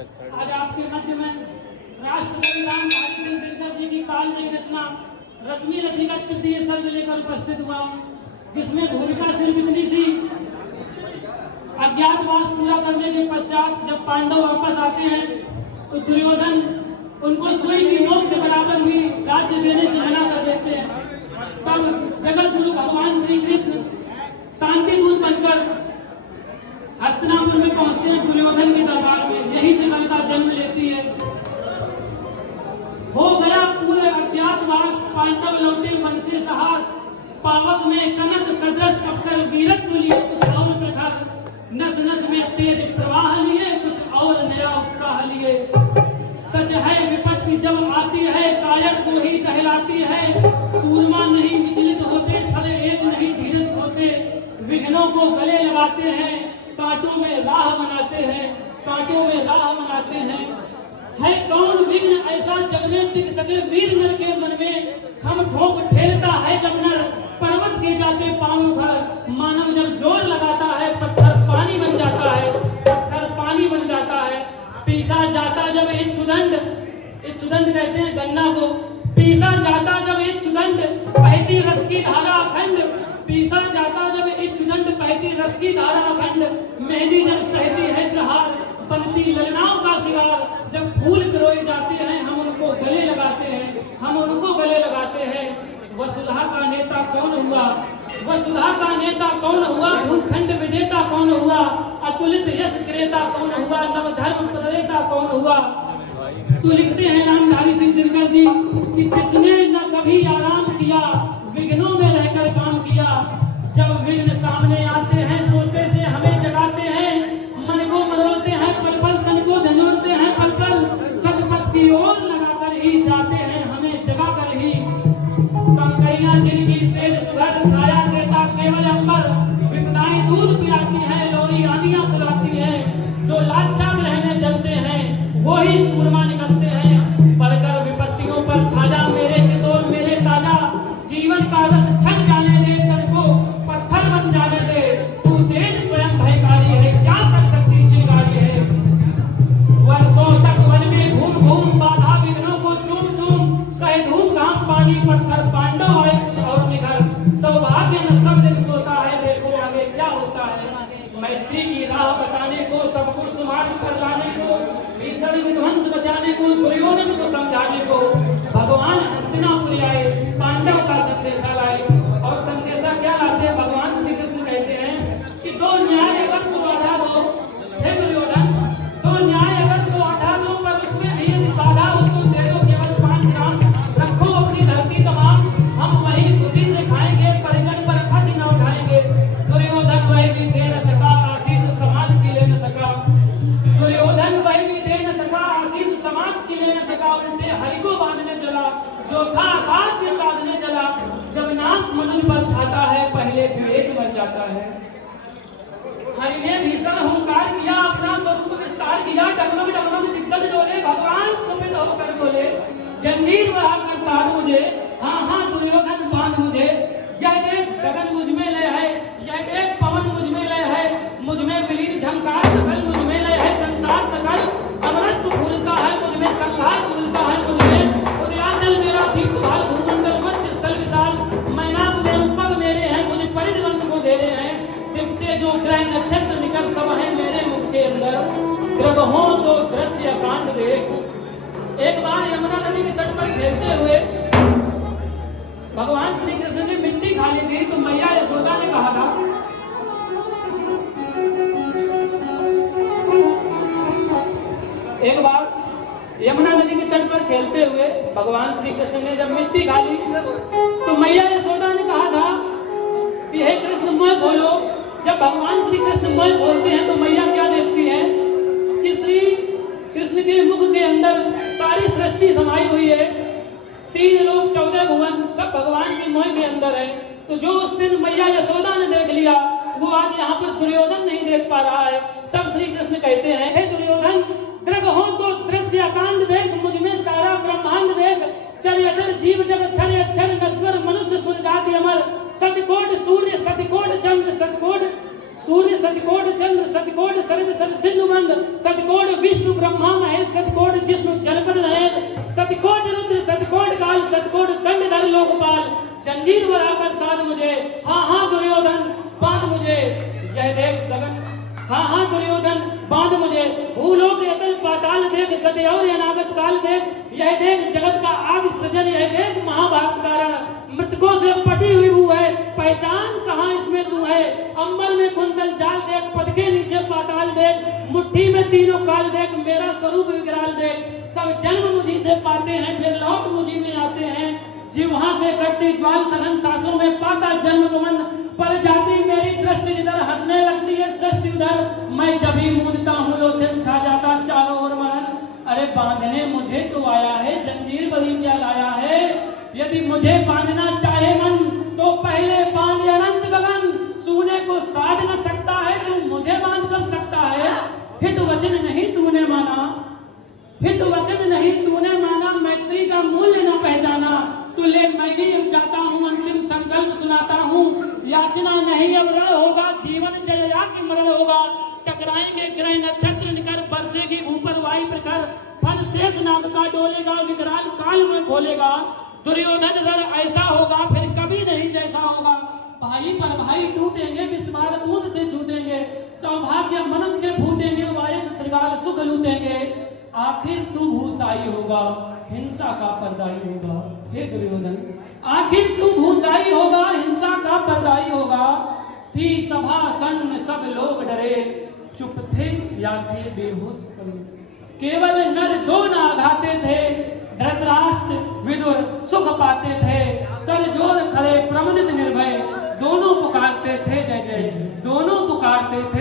आज आपके मध्य में राष्ट्रपति रामधारी सिंह दिनकर जी की कालजयी रचना रश्मि रथिका तृतीय सर्ग लेकर उपस्थित हुआ, जिसमें भूमिका सिर्फ इतनी सी। अज्ञातवास पूरा करने के पश्चात जब पांडव वापस आते हैं तो दुर्योधन उनको सुई की नोक के बराबर भी राज्य देने से मना कर देते हैं। तब जगत गुरु भगवान श्री कृष्ण शांति दूत बनकर हस्तिनापुर में पहुंचते हैं दुर्योधन के दरबार में। यहीं से कविता जन्म लेती है। हो गया पूरे अज्ञातवास, पांडव लौटे वन से साहस, पावक में कनक सदृश कपकर वीरत्व लिए कुछ और प्रखर, नस नस में तेज प्रवाह लिए कुछ और नया उत्साह लिए। सच है विपत्ति जब आती है कायर को ही कहलाती है, सूरमा नहीं विचलित होते, छल एक नहीं धीरज होते, विघ्नों को गले लगाते हैं, कांटों में राह बनाते हैं, कांटों में राह बनाते हैं। है कौन विघ्न ऐसा जग में टिक सके वीर नर के मन में, हम ठोक ठेलता है जब नर पर्वत के जाते पांव घर, मानव जब जोर लगाता है पत्थर पानी बन जाता है, पत्थर पानी बन जाता है। पीसा जाता जब इच्छुदंड, इच्छुदंड कहते हैं गन्ना को, पीसा जाता जब इच्छुदंड बहती रस की धारा अखंड, पीसा जाता जब इच्छुदंड बहती रस की धारा अखंड, मेहंदी जब सहती है प्रहार बनती ललनाओं का सिगार, जब फूल पिरोए जाते हैं हम उनको गले लगाते हैं, हम उनको गले लगाते हैं। वसुधा का नेता कौन हुआ, वसुधा का नेता कौन हुआ, भूखंड विजेता कौन हुआ, अतुलित यश क्रेता कौन हुआ, नवधर्म प्रेता कौन हुआ। तो लिखते हैं रामधारी सिंह दिनकर जी कि जिसने न कभी आराम किया, विघ्नों में रहकर काम किया, जब विघ्न सामने आते हैं सोते से हमें जगाते हैं, मन को मरोड़ते हैं पल पल, तन को झंझोड़ते हैं पल पल, सतपथ की ओर लगाकर ही जाते हैं हमें जगाकर ही। कंकड़ियां जिनकी सेज सुधर छाया देता केवल अंबर, विपदाएं दूध पिलाती हैं लोरी आंधियां सुलाती हैं, जो लाचा ग्रह में जलते हैं वो ही सूरमा निकलते हैं। पढ़कर विपत्तियों पर छाजा मेरे किशोर मेरे ताजा, जीवन का रस छन जाने दे, तन को पत्थर बन जाने दे, तू तेज स्वयं भयकारी है क्या कर सकती चिंगारी है। वर्षों तक वन में घूम घूम बाधा विघ्नों को चूम चूम, सहे धूप घाम पानी पत्थर, पांडव आए कुछ और निखर, सौभाग्य न सब दिन सोता है देखो आगे क्या होता है। मैत्री की राह बताने को, सब कुछ समाज पर लाने को, भीषण विध्वंस बचाने को, दुर्योधन को समझाने को भगवान हस्तिनापुर आए, पांडव का संदेशा लाए। और संदेशा क्या लाते हैं, भगवान श्री कृष्ण कहते हैं कि दो न्याय अगर को बाधा दो, हे दुर्योधन दो न्याय अगर को बाधा दो, पर उसमें यदि बाधा हो तो दे दो केवल 5 ग्राम, रखो अपनी धरती तमाम, हम वही खुशी से खाएंगे, परिजन पर हंसी न उठाएंगे। दुर्योधन वह भी दे न सका आशीष समाज की ले न सका, दुर्योधन वह भी दे न सका आशीष समाज की ले न सका, उल्टे हरि को बांधने चला, जो था असाध्य साधने चला। जब नाश मनुष्य पर छाता है पहले विवेक मर जाता है। हरि ने भीषण हुंकार किया, अपना स्वरूप विस्तार किया, डगमग डगमग दिग्गज डोले, भगवान तुम्हें दो कर बोले, जंजीर बढ़ा कर साध मुझे, हाँ हाँ दुर्योधन बांध मुझे। यह देख गगन मुझ में लय है, यह देख पवन मुझ में लय है, मुझ में विलीन झंकार सकल मुझ में लय है, संसार सकल अमृत फूलता है मुझ में, संहार फूलता है मुझ में। उदयाचल मेरा दीप भाल भूमंडल मंच स्थल विशाल, मैनाक में पग मेरे हैं मुझे परिधवंत को दे रहे हैं, दिखते जो ग्रह नक्षत्र निकल सब है मेरे मुख के अंदर, ग्रहों तो दृश्य कांड देख। एक बार यमुना नदी के तट पर खेलते हुए भगवान श्री कृष्ण ने मिट्टी खा ली थी, तो मैया यशोदा ने कहा था एक बार यमुना नदी के तट पर खेलते हुए भगवान श्री कृष्ण ने जब मिट्टी खा ली तो मैया यशोदा ने कहा था कि हे कृष्ण मुंह खोलो। जब भगवान श्री कृष्ण मुंह खोलते हैं तो मैया क्या देखती है कि श्री कृष्ण के मुख के अंदर सारी सृष्टि समाई हुई है, 3 लोक 14 भुवन सब भगवान के मुंह के अंदर है। तो जो उस दिन मैया यशोदा ने देख लिया वो आज यहाँ पर दुर्योधन नहीं देख पा रहा है। तब श्री कृष्ण कहते हैं हे दुर्योधन दृग हो तो दृश्य अकांड देख, मुझ में सारा ब्रह्मांड देख, चल अचल जीव जग क्षर अक्षर नश्वर मनुष्य सुर जाति अमर, सतकोट सूर्य सतकोट चंद्र सतकोट सूर्य सतकोट चंद्र सतकोट सरद सर सिंधु मंद सतकोट विष्णु ब्रह्मा महेश सतकोट जिष्णु जलपद नहेश सतकोट रुद्र सतकोट काल सतकोट दंडधर लोकपाल जंजीर बनाकर साध मुझे हाँ हाँ दुर्योधन बांध मुझे यह देख गगन हाँ हाँ दुर्योधन बांध मुझे भूलोक अतल पाताल देख गति और अनागत काल देख यह देख जगत का आदि सृजन यह देख महाभारत कारण मृतकों से पटी हुई वो है पहचान कहाँ इसमें तू है अंबर में कुंतल जाल देख पद के नीचे पाताल देख मुट्ठी में तीनों काल देख मेरा स्वरूप विकराल देख सब जन्म मुझी से पाते हैं फिर लौट मुझी में आते हैं जिह्वा से कटती ज्वाल सघन सांसों में पाता जन्म पवन पर जाती मेरी दृष्टि जिधर हंसने लगती है सृष्टि उधर मैं जब भी मूंदता हूँ लोचन छा जाता चारों ओर मरण अरे बांधने मुझे तो आया है जंजीर बड़ी क्या लाया है यदि मुझे बांधना चाहे मन तो पहले बांध अनंत गगन सूने को साध न सकता है तू मुझे बांध कर सकता है हित वचन नहीं तूने माना हित वचन नहीं तूने माना मैत्री का मूल्य न पहचाना तो ले मैं भी अब जाता हूँ अंतिम संकल्प सुनाता हूँ याचना नहीं अब रण होगा जीवन जया की मरण होगा टकराएंगे ग्रह नक्षत्र निकर बरसेगी ऊपर वायु प्रखर फन शेष नाग का डोलेगा विकराल काल में खोलेगा दुर्योधन रण ऐसा होगा फिर कभी नहीं जैसा होगा भाई पर भाई टूटेंगे विस्मार बूंद से छूटेंगे सौभाग्य मनुष्य के फूटेंगे वायस श्रृंगार सुख लूटेंगे आखिर तू भूसाई होगा हिंसा का पर्दाई होगा हे दुर्योधन आखिर तू भूसाई होगा हिंसा का पर्दाई होगा थी सभा सन्न सब लोग डरे चुप थे या थे बेहोश पड़े केवल नर दो ना आघाते थे धृतराष्ट्र विदुर सुख पाते थे कर जोर खड़े प्रमुदित निर्भय दोनों पुकारते थे जय जय दोनों पुकारते थे